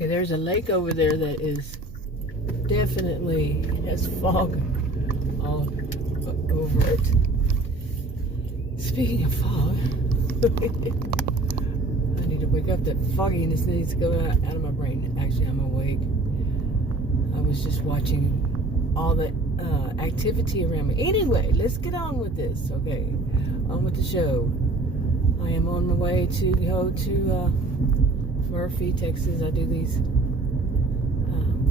Okay, there's a lake over there that is definitely has fog all over it. Speaking of fog, I need to wake up. That fogginess needs to go out of my brain. Actually, I'm awake. I was just watching all the activity around me. Anyway, let's get on with this, okay? On with the show. I am on my way to go to Murphy, Texas. I do these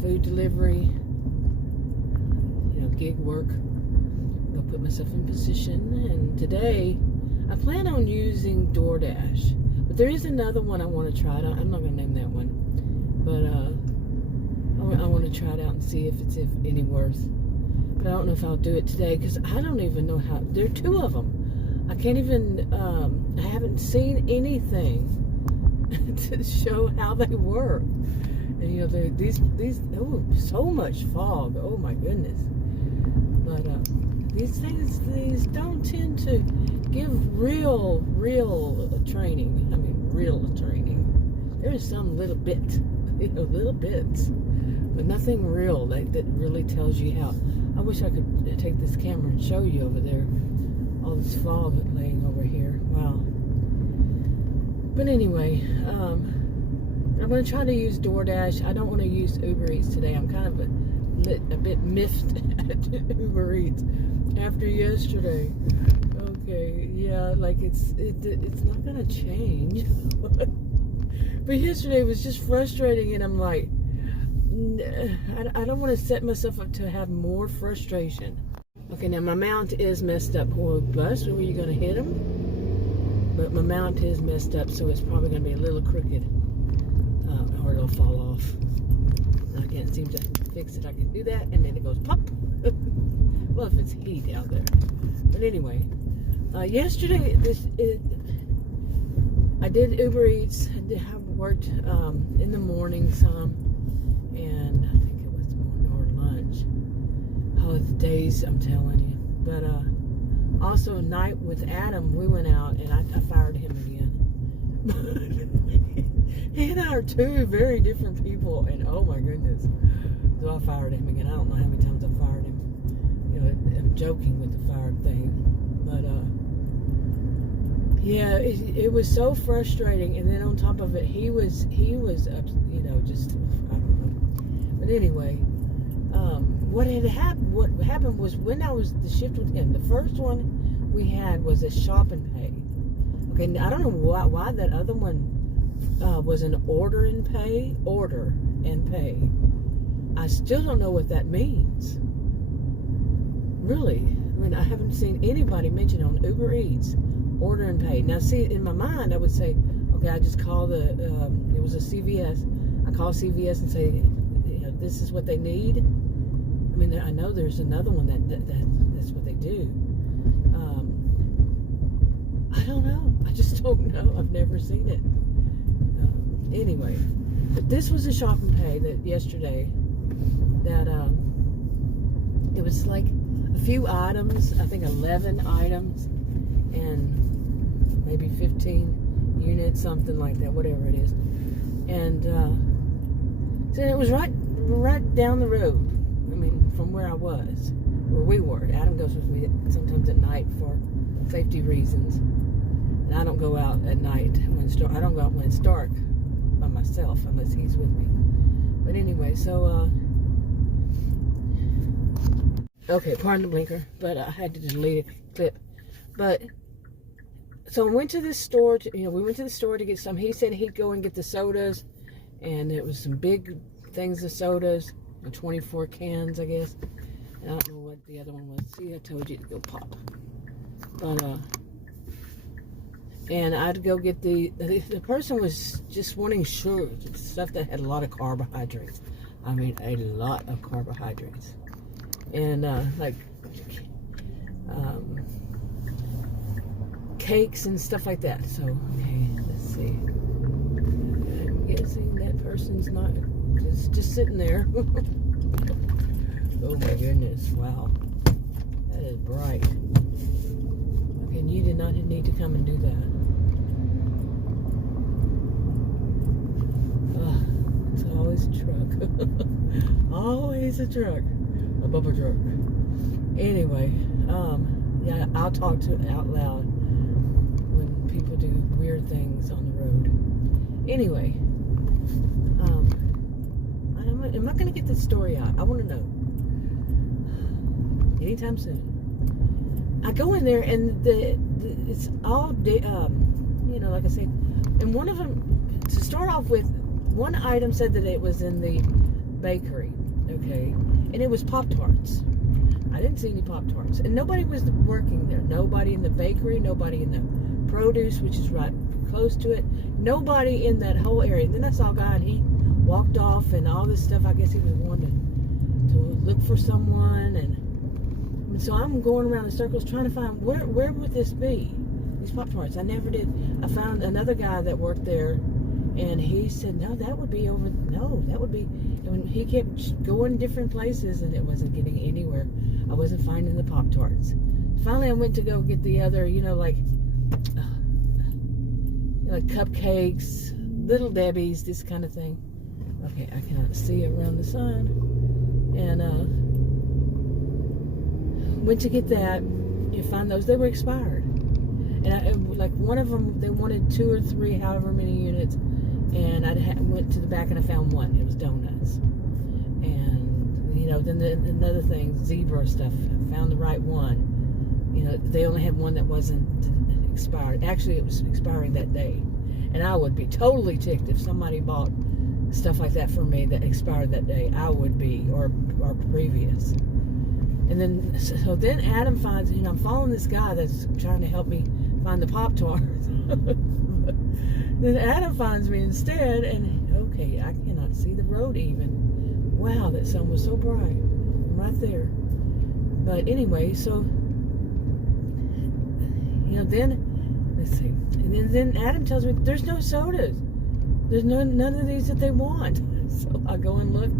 food delivery, gig work. I'll put myself in position. And today, I plan on using DoorDash. But there is another one I want to try out. I'm not going to name that one. But I want to try it out and see if it's any worth. But I don't know if I'll do it today because I don't even know how. There are two of them. I can't even, I haven't seen anything to show how they work. And these, oh, so much fog. Oh my goodness. But these things don't tend to give real training. I mean, real training. There is some little bit, little bits, but nothing real that really tells you how. I wish I could take this camera and show you over there. All this fog laying over here. Wow. But anyway, I'm going to try to use DoorDash. I don't want to use Uber Eats today. I'm kind of a bit miffed at Uber Eats after yesterday. Okay, yeah, like it's not going to change. But yesterday was just frustrating, and I'm like, I don't want to set myself up to have more frustration. Okay, now my mount is messed up. Poor bus, were you going to hit him? But my mount is messed up, so it's probably going to be a little crooked. Or it'll fall off. I can't seem to fix it. I can do that, and then it goes pop. Well, if it's heat out there. But anyway, yesterday, I did Uber Eats. I worked in the morning some, and I think it was morning or lunch. Oh, the days, I'm telling you. But also night with Adam, we went out, and I fired him again. He and I are two very different people, and oh my goodness. So I fired him again. I don't know how many times I fired him. I'm joking with the fired thing. But yeah, it was so frustrating. And then on top of it, he was just, I don't know. But anyway, what happened was when I was the shift with him, the first one we had was a shop and pay. Okay, now I don't know why that other one was an order and pay. I still don't know what that means. Really, I mean, I haven't seen anybody mention on Uber Eats order and pay. Now, see, in my mind, I would say, okay, I just call it was a CVS. I call CVS and say, this is what they need. I mean, I know there's another one that's what they do. I don't know. I just don't know. I've never seen it. Anyway, but this was a shop and pay that yesterday that it was like a few items, I think 11 items, and maybe 15 units, something like that, whatever it is. And so it was right down the road. I mean, from where we were. Adam goes with me sometimes at night for safety reasons, and I don't go out at night I don't go out when it's dark by myself unless he's with me. But anyway, so okay, pardon the blinker, but I had to delete a clip. But so I went to this store we went to the store to get some. He said he'd go and get the sodas, and it was some big things of sodas, 24 cans, I guess. And I don't know what the other one was. See, I told you to go pop. But and I'd go get the person was just wanting sugar, stuff that had a lot of carbohydrates. I mean, a lot of carbohydrates. And like cakes and stuff like that. So, okay, let's see. I'm guessing that person's not just sitting there. Oh my goodness, wow. That is bright. Okay, and you did not need to come and do that. So this truck. Always a truck. A bumper truck. Anyway, yeah, I'll talk to it out loud when people do weird things on the road. Anyway, am I going to get this story out? I want to know. Anytime soon. I go in there and it's all, like I say, and one of them, to start off with, one item said that it was in the bakery, okay, and it was Pop-Tarts. I didn't see any Pop-Tarts, and nobody was working there. Nobody in the bakery, nobody in the produce, which is right close to it, nobody in that whole area. And then I saw a guy, and he walked off and all this stuff. I guess he was wanting to look for someone, and so I'm going around in circles trying to find where would this be, these Pop-Tarts. I never did. I found another guy that worked there, and he said, no, that would be over, no, that would be, and he kept going different places, and it wasn't getting anywhere. I wasn't finding the Pop-Tarts. Finally, I went to go get the other, like cupcakes, Little Debbie's, this kind of thing. Okay, I cannot see around the sun. And went to get that. You find those, they were expired. And like one of them, they wanted 2 or 3, however many units. And I went to the back and I found one. It was donuts. And then another thing, zebra stuff. I found the right one. They only had one that wasn't expired. Actually, it was expiring that day. And I would be totally ticked if somebody bought stuff like that for me that expired that day. I would be, or previous. And then Adam finds, I'm following this guy that's trying to help me find the Pop-Tarts. Then Adam finds me instead, and okay, I cannot see the road even. Wow, that sun was so bright. I'm right there. But anyway, so, then, let's see. And then Adam tells me there's no sodas. There's none of these that they want. So I go and look.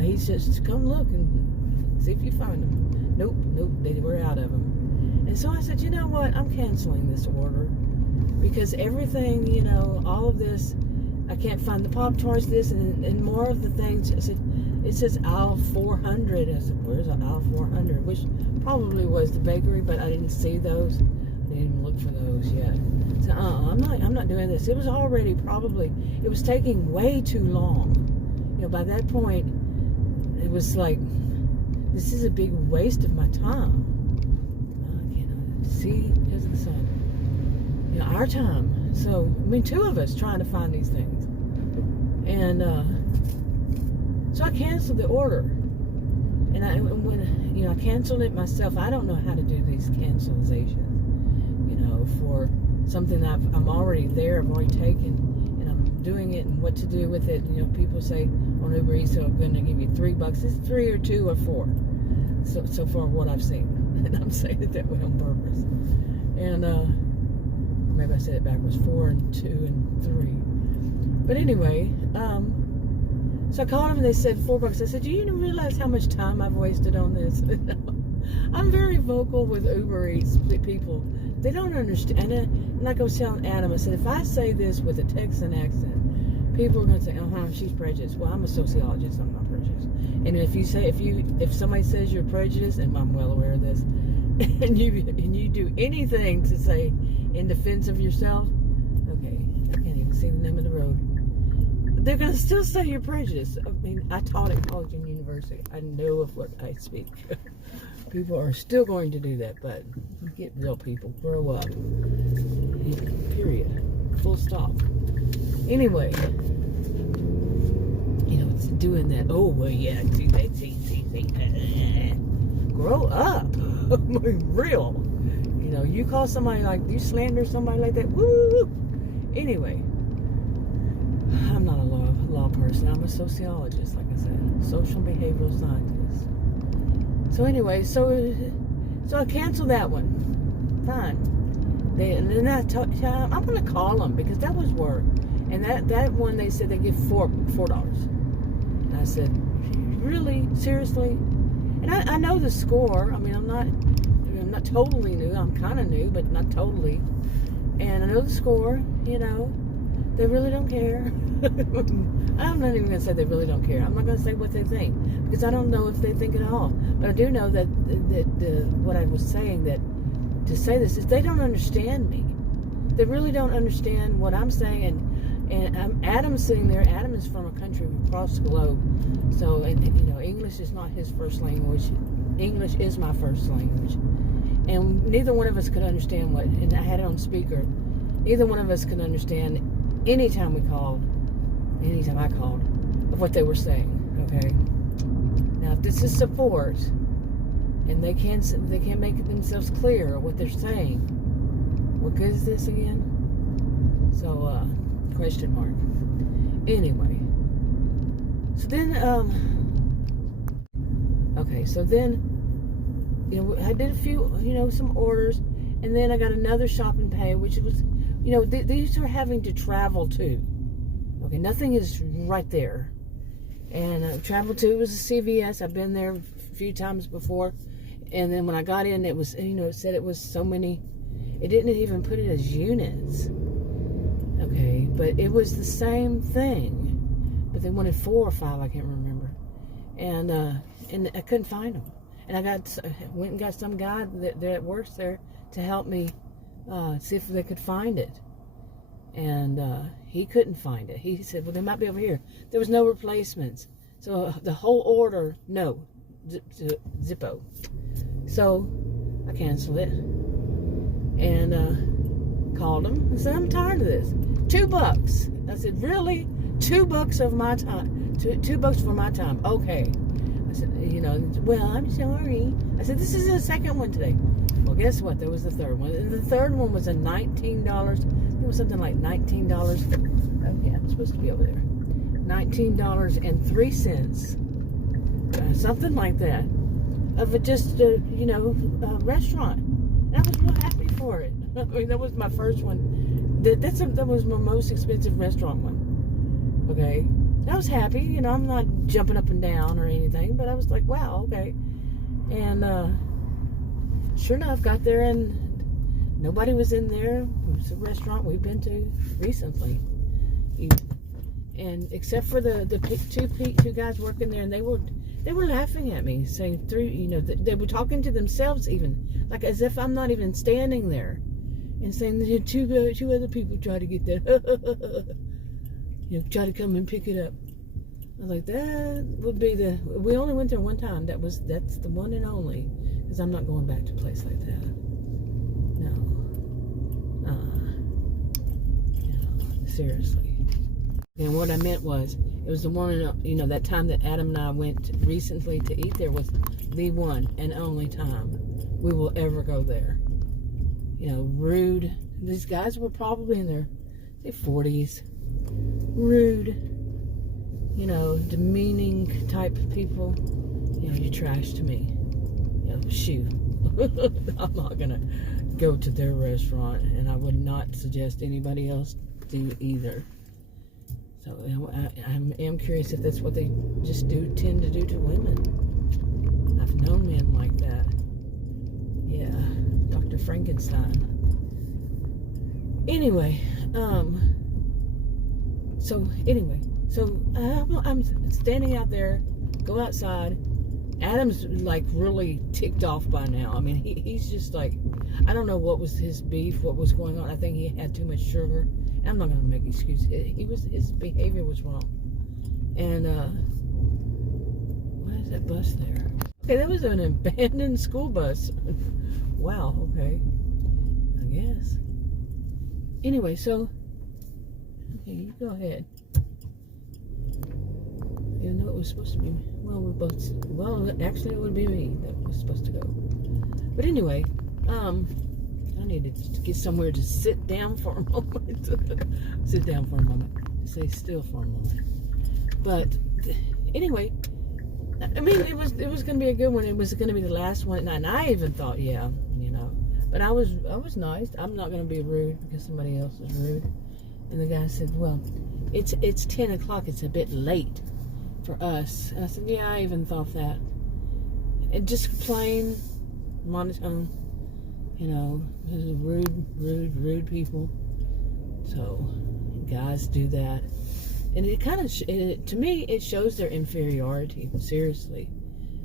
He says, come look and see if you find them. Nope, they were out of them. And so I said, you know what? I'm canceling this order because everything, all of this, I can't find the Pop-Tarts, this, and more of the things. I said, it says aisle 400. I said, where's aisle 400? Which probably was the bakery, but I didn't see those. I didn't even look for those yet. So I'm not doing this. It was already it was taking way too long. By that point, it was like, this is a big waste of my time. See, because of the sun. Our time. So, 2 of us trying to find these things. And so I canceled the order. And when I canceled it myself. I don't know how to do these cancelizations. For something that I'm already there, I've already taken, and I'm doing it, and what to do with it. People say on Uber Eats, so I'm going to give you $3. It's 3 or 2 or 4. So far, what I've seen, and I'm saying it that way on purpose. And maybe I said it backwards: 4 and 2 and 3. But anyway, so I called them and they said $4. I said, do you realize how much time I've wasted on this? I'm very vocal with Uber Eats people. They don't understand it. And like I was telling Adam, I said, if I say this with a Texan accent, people are going to say, she's prejudiced. Well, I'm a sociologist. I'm not prejudiced. And if somebody says you're prejudiced, and I'm well aware of this, and you do anything to say in defense of yourself, okay, I can't even see the name of the road. They're going to still say you're prejudiced. I taught at college and university. I know of what I speak. People are still going to do that, but get real, people. Grow up. Period. Full stop. Anyway, it's doing that. Oh, well, yeah. Grow up. Real. You call somebody you slander somebody like that. Woo! Anyway, I'm not a law person. I'm a sociologist, like I said. Social behavioral scientist. So anyway, so I canceled that one. Fine. And then I'm going to call them because that was work. And that one, they said they give $4. And I said, really? Seriously? And I know the score. I'm not totally new. I'm kind of new, but not totally. And I know the score, They really don't care. I'm not even going to say they really don't care. I'm not going to say what they think, because I don't know if they think at all. But I do know that what I was saying, that to say this, is they don't understand me. They really don't understand what I'm saying. And Adam's sitting there. Adam is from a country across the globe. So, and English is not his first language. English is my first language. And neither one of us could understand and I had it on speaker. Neither one of us could understand anytime I called, of what they were saying. Okay. Now, if this is support, and they can't make themselves clear of what they're saying, what good is this again? So, question mark. Anyway, so then, okay, so then, I did a few, some orders, and then I got another shopping pay, which was, these are having to travel to. Okay, nothing is right there. And travel to, it was a CVS. I've been there a few times before. And then when I got in, it was, it said it was so many. It didn't even put it as units. Okay, but it was the same thing. But they wanted 4 or 5, I can't remember. And I couldn't find them. And I went and got some guy that works there to help me see if they could find it. And he couldn't find it. He said, well, they might be over here. There was no replacements. So the whole order, no, Zippo. So I canceled it and called him and said, I'm tired of this. $2. I said, really? $2 of my time? $2 for my time? Okay. I said, well, I'm sorry. I said, this is the second one today. Well, guess what? There was the third one. And the third one was a $19. It was something like $19. Oh, yeah, I'm supposed to be over there. $19.03. Something like that. Of just a restaurant. And I was real happy for it. I mean, that was my first one. That was my most expensive restaurant one. Okay. I was happy, I'm not jumping up and down or anything, but I was like, wow, okay. And sure enough, got there and nobody was in there. It was a restaurant we've been to recently. And except for the two guys working there, and they were laughing at me, saying they were talking to themselves even, like as if I'm not even standing there, and saying that two other people tried to get that. Try to come and pick it up. I was like, that would be we only went there one time. That's the one and only. Because I'm not going back to a place like that. No. Seriously. And what I meant was, it was the one, that time that Adam and I went recently to eat there was the one and only time we will ever go there. Rude. These guys were probably in their 40s. Rude, demeaning type of people. You trash to me. Shoot. I'm not gonna go to their restaurant, and I would not suggest anybody else do either. So I am curious if that's what they just tend to do to women. I've known men like that. Yeah, Dr. Frankenstein. Anyway, So I'm standing out there, go outside. Adam's like really ticked off by now. I mean, he's just like, I don't know what was his beef, what was going on. I think he had too much sugar. I'm not going to make excuses. His behavior was wrong. And why is that bus there? Okay, that was an abandoned school bus. Wow. Okay, I guess. Anyway, so okay, you go ahead. Even though it was supposed to be, actually it would be me that was supposed to go. But anyway, I needed to get somewhere to sit down for a moment. Stay still for a moment. But anyway, I mean, it was going to be a good one. It was going to be the last one, and I even thought, yeah, But I was nice. I'm not going to be rude because somebody else is rude. And the guy said, well, it's 10 o'clock. It's a bit late for us. And I said, yeah, I even thought that. And just plain monotone, rude people. So guys do that. And it kind of, to me, it shows their inferiority, seriously.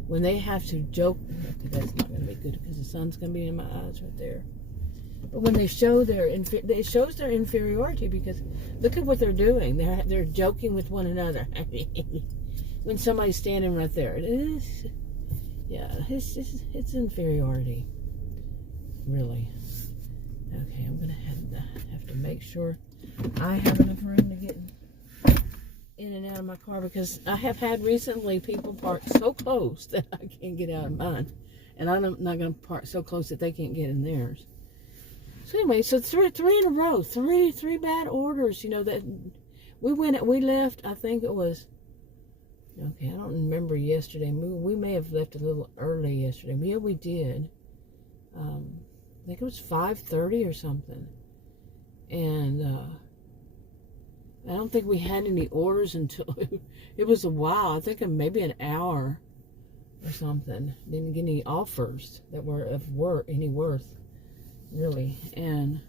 When they have to joke, that's not going to be good because the sun's going to be in my eyes right there. But when they show it shows their inferiority, because look at what they're doing. They're joking with one another. When somebody's standing right there, it's inferiority, really. Okay, I'm gonna have to make sure I have enough room to get in and out of my car, because I have had recently people park so close that I can't get out of mine, and I'm not gonna park so close that they can't get in theirs. So anyway, so three in a row, three bad orders. You know that we left. I think it was. Okay, I don't remember yesterday. We may have left a little early yesterday. Yeah, we did. I think it was 5:30 or something. And I don't think we had any orders until it was a while. I think maybe an hour or something. Didn't get any offers that were of any worth, really. And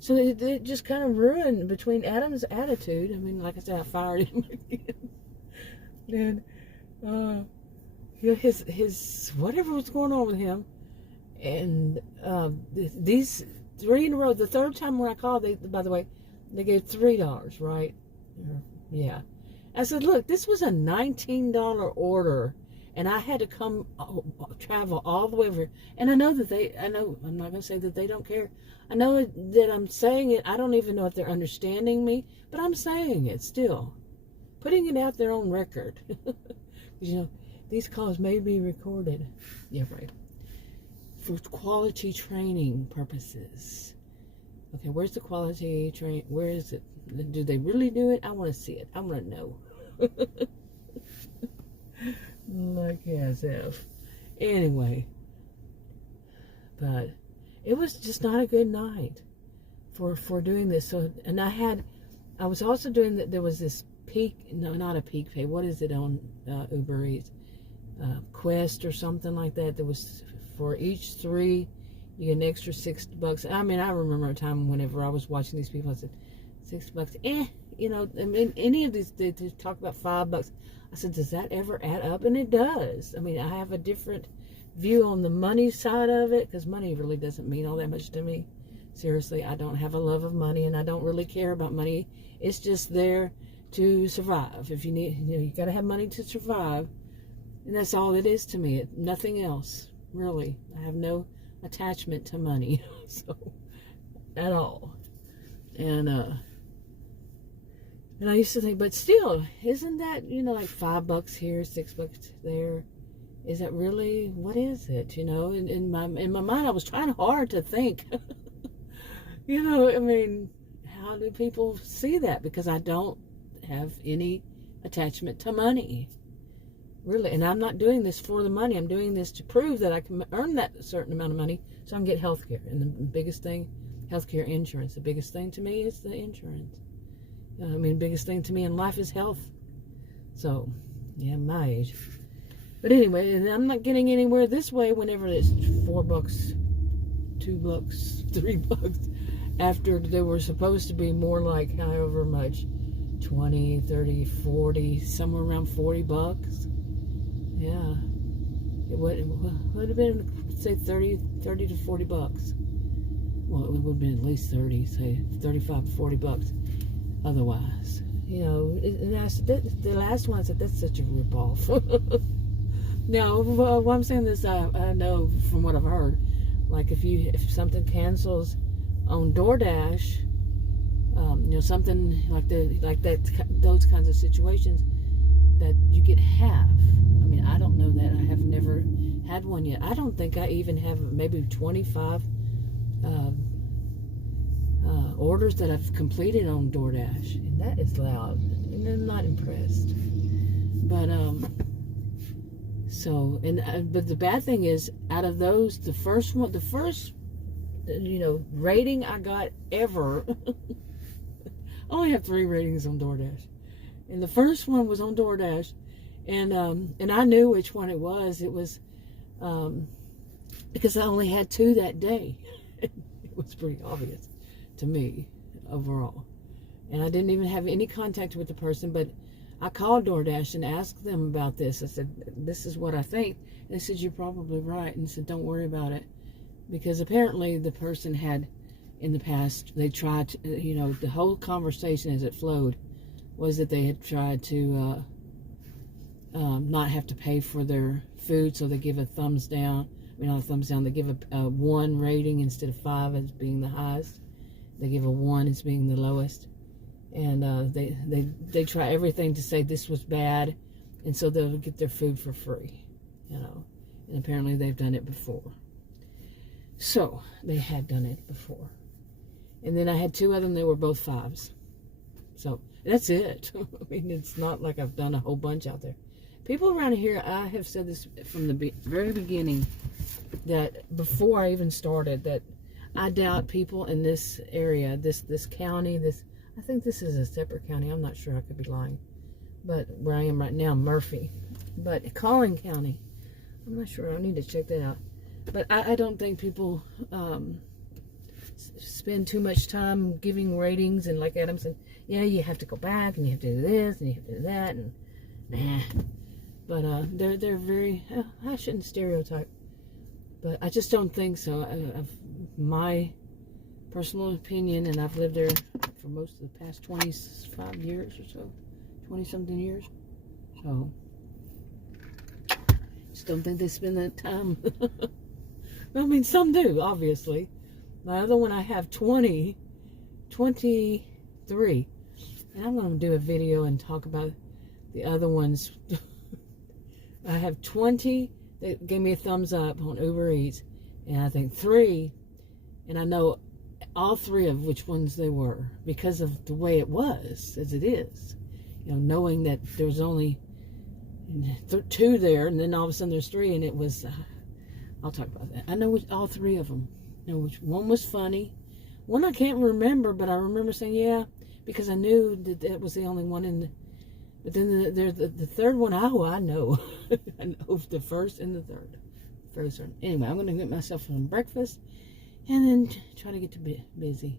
so it just kind of ruined between Adam's attitude. I mean, like I said, I fired him again. And his whatever was going on with him, and these three in a row. The third time when I called, by the way, they gave $3, right? Yeah. I said, look, this was a $19 order, and I had to travel all the way over. And I know I'm not going to say that they don't care. I know that I'm saying it. I don't even know if they're understanding me, but I'm saying it still. Putting it out there on record. You know, these calls may be recorded. Yeah, right. For quality training purposes. Okay, where's the quality train? Where is it? Do they really do it? I want to see it. I want to know. Like as if. Anyway. But it was just not a good night for doing this. So, and I was also doing that. There was this peak, no, not a peak pay. What is it on Uber Eats? Quest or something like that. There was, for each 3, you get an extra $6. I mean, I remember a time whenever I was watching these people, I said, $6, you know, I mean, any of these, they talk about $5. I said, does that ever add up? And it does. I mean, I have a different view on the money side of it, because money really doesn't mean all that much to me. Seriously, I don't have a love of money, and I don't really care about money. It's just there to survive. If you need, you know, you got to have money to survive, and that's all it is to me. Nothing else, really. I have no attachment to money, so at all. And I used to think, but still, isn't that, you know, like $5 here, $6 there? Is that really, what is it? You know, in my mind, I was trying hard to think. You know, I mean, how do people see that? Because I don't have any attachment to money, really. And I'm not doing this for the money. I'm doing this to prove that I can earn that certain amount of money so I can get health care. And the biggest thing, healthcare insurance. The biggest thing to me is the insurance. I mean, the biggest thing to me in life is health. So, yeah, my age. But anyway, and I'm not getting anywhere this way whenever it's $4, $2, $3, after they were supposed to be more like however much, 20, 30, 40, somewhere around $40. Yeah. It would have been, say, 30 to $40. Well, it would have been at least 30, say 35 to $40 otherwise. You know, and the last one, I said, that's such a ripoff. Now, what I'm saying is, I know from what I've heard, like if something cancels on DoorDash, you know, something like that, those kinds of situations, that you get half. I mean, I don't know that. I have never had one yet. I don't think I even have maybe 25 orders that I've completed on DoorDash, and that is loud, and I'm not impressed. But so, and but the bad thing is, out of those, the first you know, rating I got ever, I only have 3 ratings on DoorDash, and the first one was on DoorDash, and I knew which one it was. It was because I only had 2 that day. It was pretty obvious to me overall. And I didn't even have any contact with the person, but I called DoorDash and asked them about this. I said, this is what I think. And they said, you're probably right. And I said, don't worry about it. Because apparently the person had, in the past, they tried to, the whole conversation as it flowed was that they had tried to not have to pay for their food, so they give a thumbs down. I mean, not a thumbs down, they give a 1 rating instead of 5 as being the highest. They give a 1 as being the lowest. And they try everything to say this was bad, and so they'll get their food for free, And apparently they've done it before. So they had done it before. And then I had 2 of them that were both 5s. So that's it. I mean, it's not like I've done a whole bunch out there. People around here, I have said this from the very beginning, that before I even started, that I doubt people in this area, this county, I think this is a separate county. I'm not sure. I could be lying. But where I am right now, Murphy. But Collin County, I'm not sure. I need to check that out. But I don't think people spend too much time giving ratings. And like Adam said, yeah, you have to go back and you have to do this and you have to do that. And nah. But they're very, I shouldn't stereotype. But I just don't think so. My personal opinion, and I've lived there for most of the past 25 years or so, 20-something years. So, just don't think they spend that time. I mean, some do, obviously. My other one, I have 23. And I'm going to do a video and talk about the other ones. I have 20 that gave me a thumbs up on Uber Eats. And I think 3, and I know all 3 of which ones they were because of the way it was, as it is. Knowing that there was only 2 there, and then all of a sudden there's 3, and it was, I'll talk about that. I know all 3 of them. Which one was funny. One I can't remember, but I remember saying, yeah, because I knew that was the only one in the, but then the third one, I know. I know the first and the third. Anyway, I'm going to get myself some breakfast and then try to get to busy.